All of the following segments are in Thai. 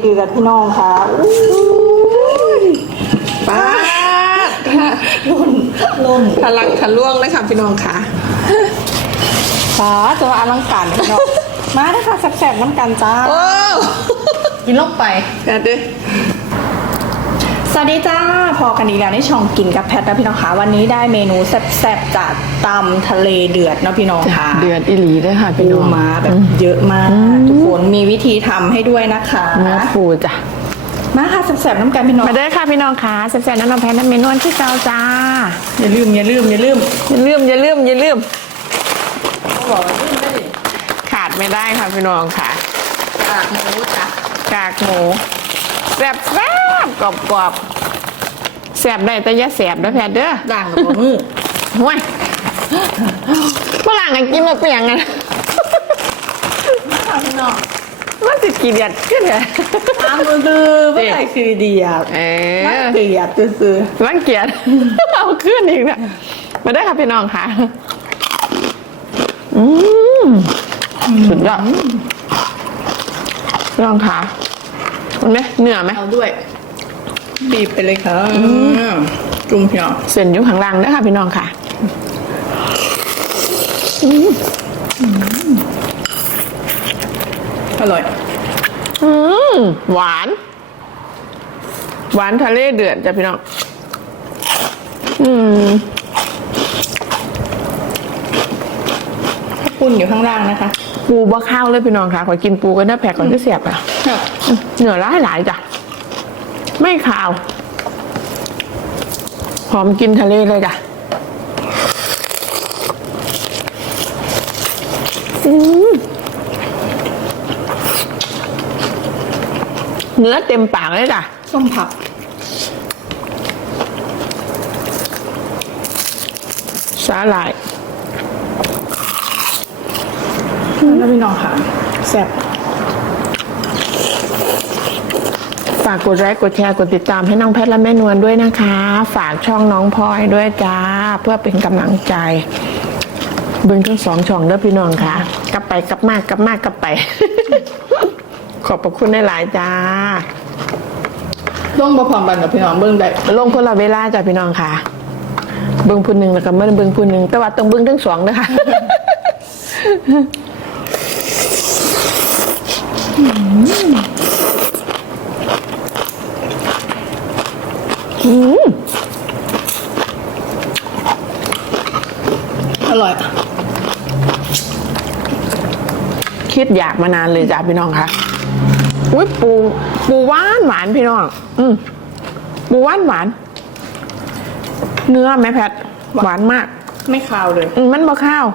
เดือดพี่น้องค่ะป้าดล่นล่นพลังทะลวงเลยค่ะพี่น้องค่ะป้าจะว่าอลังการพี่น้องมาเลยค่ะแซ่บๆน้ำกันจ้าโอ้กินลงไปแพทย์ดิ สวัสดีจ้า พอกันอีกแล้วในช่องกินกับแพทนะพี่น้องคะวันนี้ได้เมนูแซ่บๆจากตำทะเลเดือดเนาะพี่น้องค่ะเดือดอีหลีด้วยค่ะพี่ปูน้องมาแบบเยอะมากทุกคนมีวิธีทำให้ด้วยนะคะเนื้อปูจ้ะมาค่ะแซ่บๆน้ำกันพี่น้องมาได้ค่ะพี่น้องค่ะแซ่บๆน้ำน้ำแพนน้ำเมนวนที่เจ้าจ้าอย่าลืมอย่าลืมอย่าลืมอย่าลืมอย่าลืมอย่าลืมเขาบอกว่าลืมได้ดิขาดไม่ได้ค่ะพี่น้องค่ะปากหมูจ้ะกากหมู แซ่บแซ่บกรอบกรอบแซ่บได้แต่อย่าแซ่บนะแพทย์เด้อด่างกับมือห่วยฝรั่งกันกินมาเปลี่ยงกันค่ะพี่น้องมันจะกี่เดือดขึ้นเลยตามมือดื้อไม่ใช่คือเดียบเอมันอเกลียดซื้อรังเกียจเอาขึ้นอีกเนี่ยมาได้ค่ะพี่น้องค่ะอืมสุดยอดพี่น้องค่ะ เห็นไหมเนื้อไหมๆเอาด้วย บีบไปเลยค่ะจุ่มพี่น้องเส้นอยู่ข้างล่างด้วยค่ะพี่น้องค่ะอร่อย อืมหวาน หวานทะเลเดือดจ้ะพี่น้อง อืมข้าวปุ้นอยู่ข้างล่างนะคะ ปูบ่ข้าวเลยพี่น้องค่ะขอกินปูกันนะแผกก่อนที่เสียบอะ เหนือร้ายหลายจ้ะ ไม่ขาว หอมกินทะเลเลยจ้ะอืมเนื้อเต็มปากเลยจ้ะส้มผักสาหร่ายแล้วพี่น้องค่ะแซ่บ ฝากกดไลค์กดแชร์กดติดตามให้น้องแพทย์และแม่นวลด้วยนะคะ ฝากช่องน้องพลอยด้วยจ้า เพื่อเป็นกำลังใจ เบิ้งทั้งสองช่องเด้อพี่น้องค่ะ กลับไปกลับมากลับมากลับไป ขอบพระคุณหลายๆจ้า ต้องบะพร้อมบันกับพี่น้องเบิ้งได้ลงคนละเวลาจ้ะพี่น้องค่ะ เบิ้งพูนหนึ่งแล้วก็ไม่ได้เบิ้งพูนหนึ่งแต่ว่าต้องเบิ้งทั้งสองนะคะ อร่อย คิดอยากมานานเลยจ้ะพี่น้องค่ะอุ้ยปูปูหวานหวานพี่น้อง อืมปูหวานหวาน เนื้อไหมแพทหวานมาก ไม่คาวเลยอืมมันบะข้าว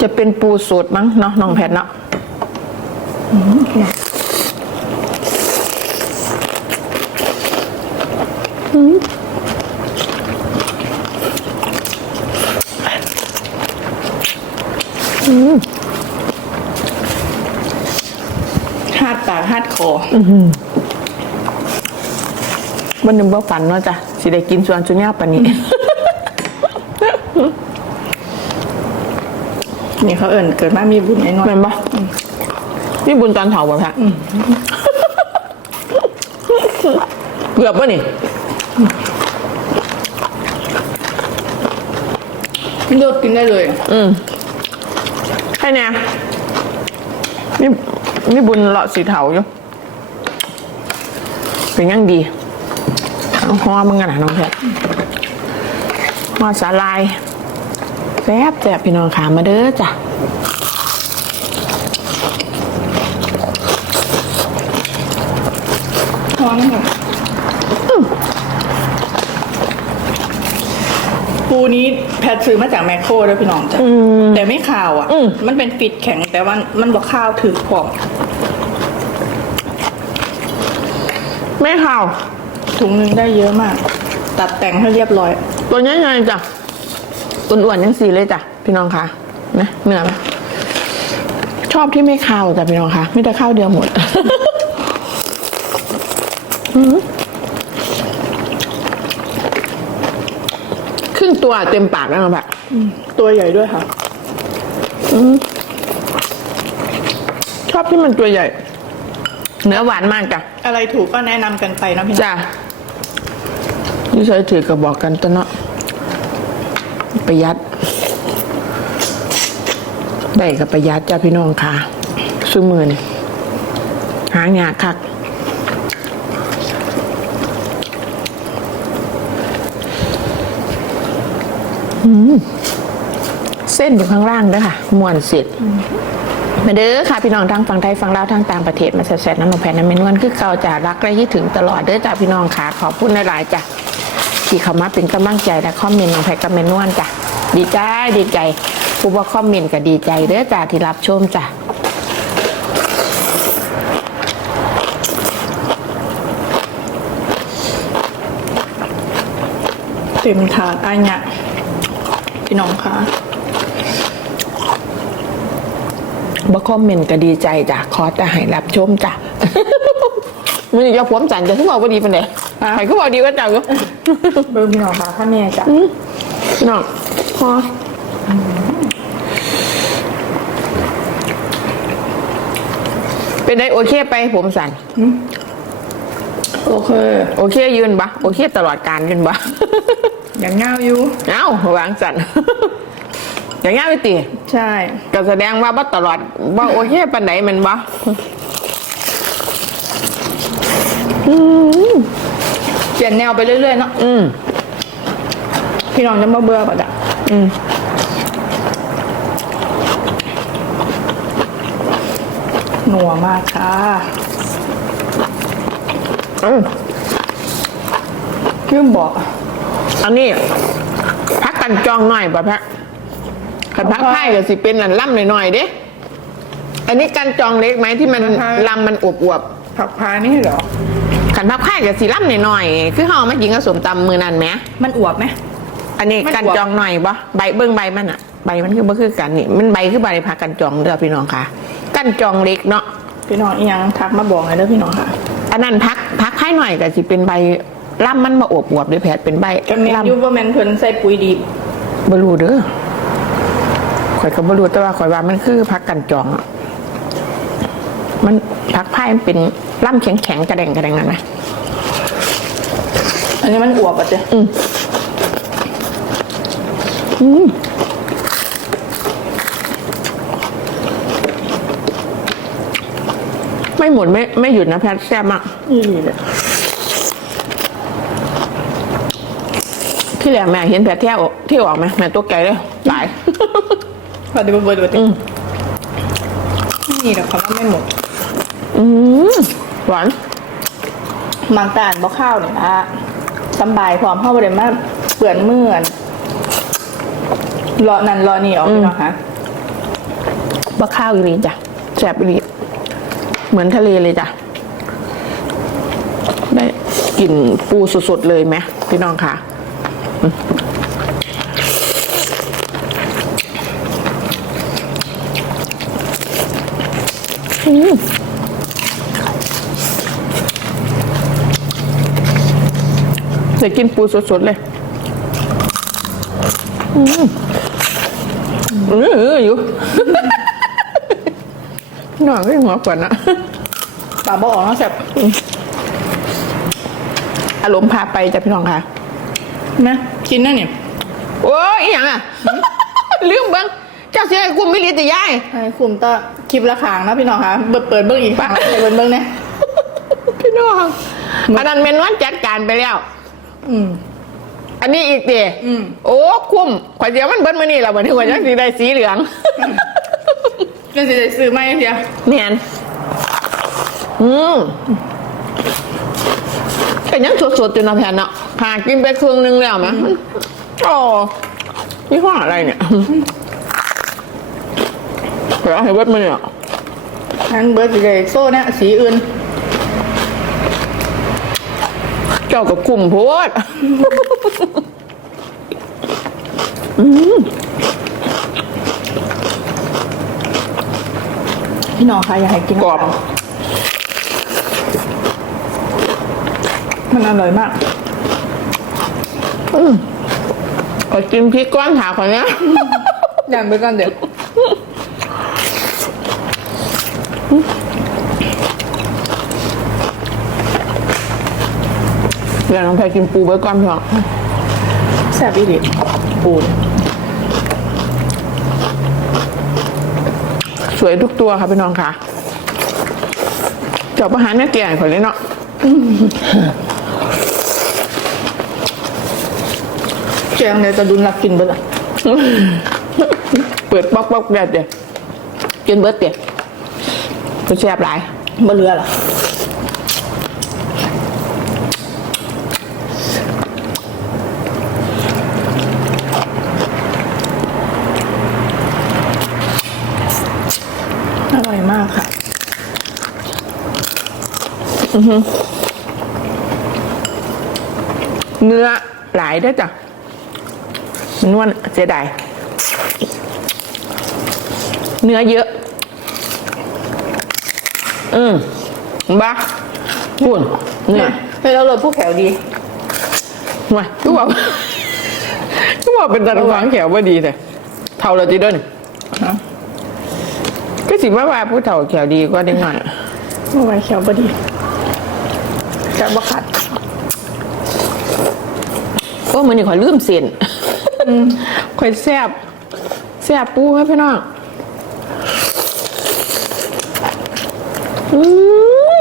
จะเป็นปูสดมั้งเนาะน้องแพทเนาะ อืม ฮาดปากฮาดคอวันหนึ่งบ่ฝันเนาะจ้ะสิได้กินส่วนจุญญาปานนี้ นี่เขาเอิ่นเกิดมามีบุญไอ้น้อยแม่นบ่นี่บุญตอนเผาบ่แพทเกือบป่ะนี่ เลือกกินได้เลย อืมแค่เนี้ยนี่นี่บุญเลาะสีเถาอยู่ เป็นยังดีเอาห่อมึงกันนะน้องแพทห่อสาลายแซ่บแซ่บพี่น้องขามาเด้อจ้ะท้องค่ะ ปูนี้แพทซื้อมาจากแมคโครด้วยพี่น้องจ้ะแต่ไม่คาวอะมันเป็นฟิตแข็งแต่ว่ามันบอกข้าวถือผอมไม่ข่าวถุงหนึงได้เยอะมาก ตัดแต่งให้เรียบร้อยตัวนี้ไงจ้ะอ้วนๆยังสีเลยจ้ะพี่น้องคะนะเหนือไหมชอบที่ไม่ข้าวจ้ะพี่น้องคะไม่แต่ข้าวเดียวหมด อืมค รึ่งตัวเต็มปากแล้วนะแบบตัวใหญ่ด้วยค่ะชอบที่มันตัวใหญ่ เนื้อหวานมากจ้ะอะไรถูกก็แนะนำกันไปนะพี่น้องจ้ะนี่ใช้ถือก็บอกกันตะเนาะประหยัดได้กับประหยัดจ้ะพี่น้องค่ะซื้อมือนี่หางานคัก เส้นอยู่ข้างล่างด้อค่ะมวนเสร็จมาเด้อค่ะพี่น้องทั้งฝั่งไทยฝั่งลาวทั้งต่างประเทศมาแซ่บๆน้ำนมแผ่นน้ำเมนวนคือเก่าจ้ารักและคิดถึงตลอดเด้อจ้าพี่น้องค่ะขอบคุณหลายๆจ้ะที่เข้ามาเป็นกำลังใจและคอมเมนต์น้องแพรกับเมนวนจ้ะดีใจดีใจผู้ว่าคอมเมนต์ก็ดีใจเด้อจ้าที่รับชมจ้ะเต็มถาดอันเนี้ย พี่น้องค่ะบ่คอมเมนต์ก็ดีใจจ้ะขอแต่ให้รับชมจ้ะมันอย่าผมจันจะทุกบอกว่าดีเป็นไงอะใครก็บอกดีว่าเจ้าอยู่เบอร์พี่น้องค่ะข้าแม่จ้ะพี่น้องพอเป็นไงโอเคไปผมสั่นโอเค โอเคยืนบะโอเคตลอดการยืนบะ อย่างเงาอยู่ เอ้าวางสั่นอย่างงี้ไปตีใช่ก็แสดงว่าบ่ตลอดบ่โอเคปันไหนมันบ่เปลี่ยนแนวไปเรื่อยๆเนาะอืมพี่น้องจะมาเบื่อป่ะจ้ะอืมหนัวมากค่ะอืมลืมบอก อันนี้พักกันจองหน่อยป่ะพักขันพักไพ่ก็สิเป็นอันล่ำหน่อยๆเด้อันนี้กันจองเล็กไหมที่มันลำมันอวบผักพายนี่เหรอๆขันพักไพ่ก็สิล่ำหน่อยๆคือเฮามากินกับสมตำมือนั่นไหมมันอวบไหมอันนี้มันอวบกันจองหน่อยปะใบเบิ้งใบมันอะใบมันคือบ่คือกันนี่มันใบคือใบพักกันจองเด้อพี่น้องค่ะ กันจองเล็กเนาะพี่น้องอีหยังทักมาบอกเลยเด้อพี่น้องค่ะ อันนั้นพักพักให้หน่อยก็สิเป็นใบ ล่ำมันมาอวบอวบๆด้วยแพทย์เป็นใบก็เมนล่ำยูว่าแมนเพิ่นใส่ปุ๋ยดีบรูเด้อข่อยก็บรูแต่ว่าข่อยว่ามันคือพักกันจองอะมันพักไพ่มันเป็นล่ำแข็งแข็งๆกระแดงกระแดงนั่นนะอันนี้มันอวบอะเจ๊ไม่หมุนไม่ไม่หยุดนะแพทย์แซ่บมาก นี่ดีเลย ที่แหลมแม่เห็นแพทย์เที่ยวเที่ยวออกไหมแม่ตัวไก่เลยหลายพอดีเบอร์ดูตินี่แหละคำว่าไม่หมด อืมหวาน มังตาลบ่ข้าวเนี่ยนะสำบายพร้อมเข้าไปเลยมาเปื่อนเมื่อนรอนันรอนี่ออกพี่น้องคะบะข้าวอีหลีจ้ะแซ่บอีหลีเหมือนทะเลเลยจ้ะ ได้กลิ่นปูสดๆเลยไหมพี่น้องค่ะ อืมอืมเดี๋ยวกินปูสดๆเลย อืมเอออยู่ หน่อยก็หัวขวัญอะปลาบ่ออกเนาะแซ่บอารมณ์พาไปจ้ะพี่น้องค่ะ นะกินนั่นเนี่ยโอ้ยอหย่างอะ ลืมเบิ้งเจ้าเสียกุมมิลิติยายให้คุมตะคลิปละขางนะพี่น้องคะเปิดเปิดเบิ้งอีกครั้งให้เบิ้งเบิ้งเนี่ยพี่น้องอันนั้นเมนวันจัดการไปแล้ว อืม อันนี้อีกเดีอืม โอ้คุ้มข่อยเดียวมันเบิ้ลมานี่แล้ววันนี้ข่อยยังสีได้สีเหลืองเรื่องสิได้ซื้อไหมเดียว แมนอืม เป็นยังสดๆจนเราแทนเนาะพากินไปครึ่งนึงแล้วไหมโอ้ยี่ห้ออะไรเนี่ยเดี๋ยวเอาให้เบิดมาเนี่ยงั้นเบิร์ดสิได้โซ่เนี่ยสีอื่น เจ้ากับกลุ่มโพดพี่น้องคะอยากให้กินกรอบ มันอร่อยมากอืมขอจิ้มพริกก้อนขาขอนะอย่างไปก่อนเดี๋ยวเยวน้องแพรกินปูไปก่อนเถอะแซ่บอีดิปูสวยทุกตัวค่ะพี่น้องค่ะจบอาหารแม่แก่ยงขอเลยเนาะ แกงเลยจะดุนรักกินเบิดอะเปิดป๊อกป๊อกแดดเดียวกินเบิร์ดเดียวจะแซ่บหลายบ่เหลือหรออร่อยมากค่ะ เนื้อหลายด้วยจ้ะ นวลเสียดายเนื้อเยอะ อืมบ้าพูนเนี่ยเฮ้ยเราเลยผู้แขวดีมาทุกบอกทุกบอกเป็นตาระวังแขวว่าดีแต่เท่าเราจีเด้วยฮะก็สิว่าว่าผู้เฒ่าแขวดีก็ได้หน่อยเมื่อวานแขวพอดีแขวบะขัดโอ้มันนี่ข่อยลืมเส้น ข่อยแซบแซบปูให้พี่น้องอื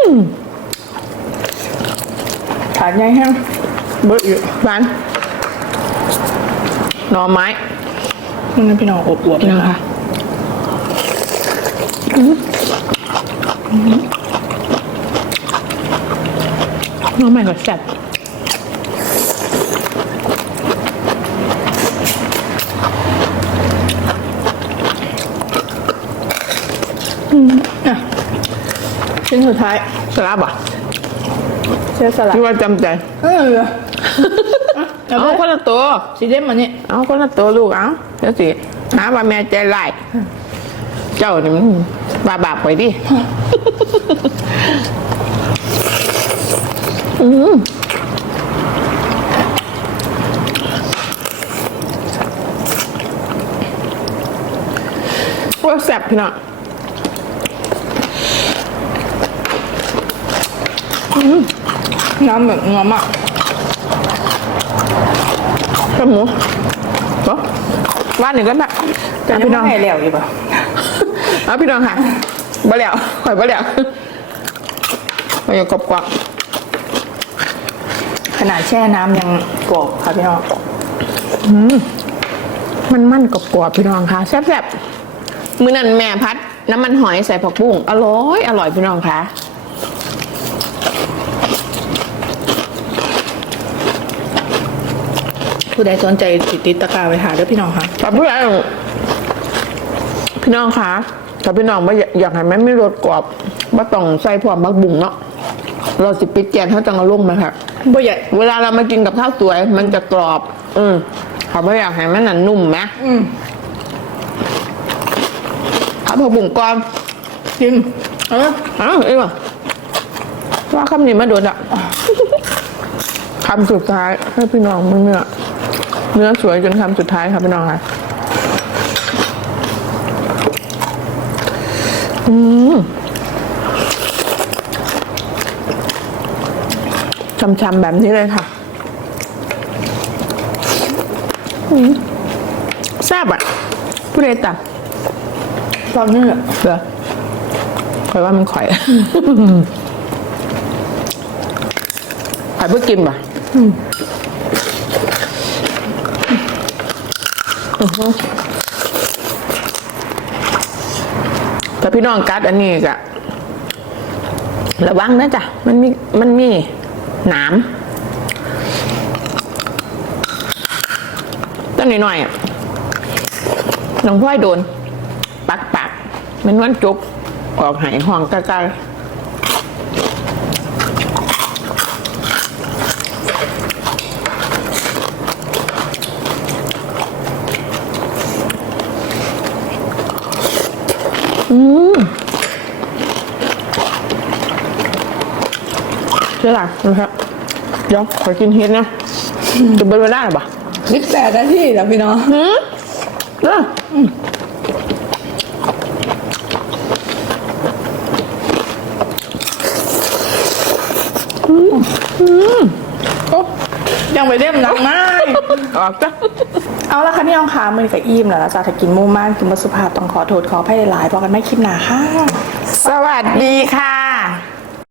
มขาดใหญ่แห้งเบิดอยู่หวานหน่อไม้มันเป็นพี่น้องอบอวบๆนะนะคะคะหน่อไม้ก็แซ่บ อะชิ้นสุดท้ายสลับอะเชื้อสลัดที่ว่าจำใจเออเอาเอาไปคนละตัวสีเล่มมานี่เอาคนละตัวลูกเอาเดี๋ยวสิหาว่าแม่ใจร้ายเจ้านี่มันบาบาปไปดิอืมว่าแซ่บพี่น้อง น้ำแบบนัวมากแซ่บหมูเหรอว่าหนึ่งก็แบบแต่เอายังพี่น้องไม่ให้แล้วอยู่ป่ะเอาพี่น้องค่ะบ่แล้วข่อยบ่แล้วมันยังกรอบกว่าขนาดแช่น้ำยังกรอบค่ะพี่น้องมันมันกรอบกว่าพี่น้องค่ะแซ่บๆมื้อนั้นแม่พัดน้ำมันหอยใส่ผักบุ้งอร่อยอร่อยพี่น้องค่ะ ผู้ใดสนใจติดติดตะกร้าไว้หาเด้อพี่น้องค่ะแต่พี่น้องพี่น้องคะถ้าพี่น้องไม่อยากให้แม่ไม่รสกรอบว่าต้องใส่พวกมักบุ้งเนาะเราสิปิดแกนเท่าจังเอาลงไหมค่ะ บ่ใหญ่ เวลาเรามากินกับข้าวสวย มันจะกรอบ อืมเขาไม่อยากให้มันหนันนุ่มไหมอืม เอาผักบุ้งก่อนชิมเอออ้าวเอ้ยว่ะว่าคำนี้มาโดนอะ คำสุดท้ายให้พี่น้องมึงเนื้อ เนื้อสวยจนคำสุดท้ายค่ะพี่น้องค่ะอืมช้ำๆแบบนี้เลยค่ะอืมแซ่บอะผู้ใดตักตอนนี้แหละเหรอคอยว่ามันข่อยข่อยเพื่อกินป่ะ อือฮึแต่พี่น้องกัดอันนี้กะระวังนะจ๊ะ มันมี มันมีหนามต้นหน่อยๆน้องพ่อยโดน ปักปักมันวันจุก ออกหายห้องกล้ๆอื มเชื่อหลังนะครับเดี๋ยวขอกินเฮ็ดนะจะเบิร์เวลาหรือเปล่านิดแปดนาทีแล้วพี่น้องหืมเออยังไปเรียมนังไม้ออกจ้ะ เอาละค่ะพี่น้องคะมือกับอิ่มแล้วนะจ๊ะถ้ากินมูมากกินบสุภาพต้องขอโทษขออภัยหลายๆพอกันไม่คลิปหนาค่ะ สวัสดีค่ะ